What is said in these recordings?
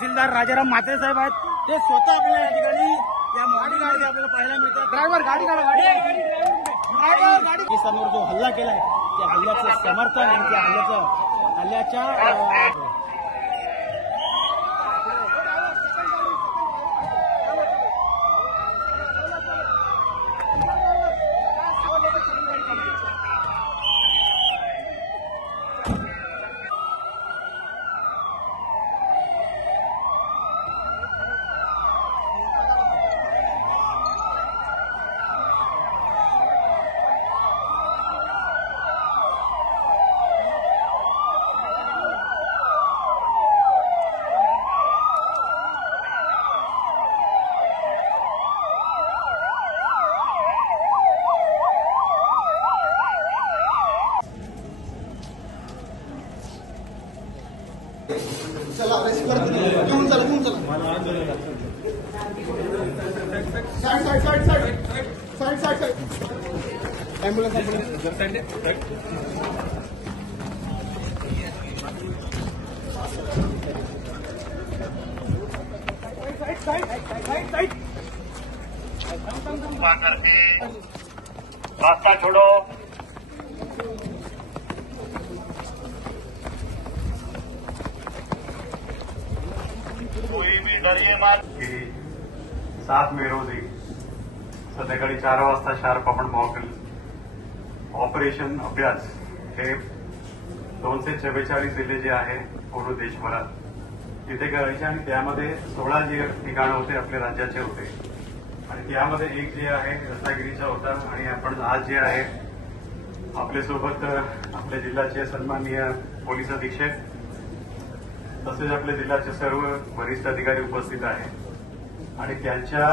तहसीलदार राजाराम म्हात्रे साहेब आहेत, ते स्वतः आपल्या या ठिकाणी या गाडी आपल्याला पाहायला मिळतात. ड्रायव्हर गाडी काढा, गाडी पाकिस्तानवर जो हल्ला केलाय त्या हल्ल्याचं समर्थन आणि त्या हल्ल्याच्या चला घेऊन चला साईड ॲम्ब्युलन्स रास्ता छोड़ो। कोई भी डरिए मत। 7 मे रोजी संध्याकाळी 4 वाजता शार्प आपण ऑपरेशन अभ्यास हे 244 जिल्हे जे आहे पूर्ण देशभरात तिथे करायचे आणि त्यामध्ये 16 जे ठिकाणं होते आपल्या राज्याचे होते आणि त्यामध्ये एक जे आहे रत्नागिरीचा होता आणि आपण आज जे आहे आपल्यासोबत आपल्या जिल्ह्याचे सन्माननीय पोलीस अधीक्षक तसेच आपल्या जिल्ह्याचे सर्व वरिष्ठ अधिकारी उपस्थित आहेत आणि त्यांच्या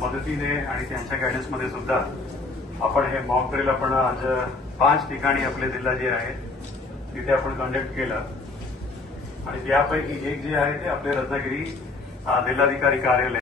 मदतीने आणि त्यांच्या गायडन्समध्ये सुद्धा आपण हे मॉक ड्रिल आपण आज 5 ठिकाणी आपले जिल्हा जे आहे तिथे आपण कंडक्ट केलं आणि त्यापैकी एक जे आहे ते आपले रत्नागिरी जिल्हाधिकारी कार्यालय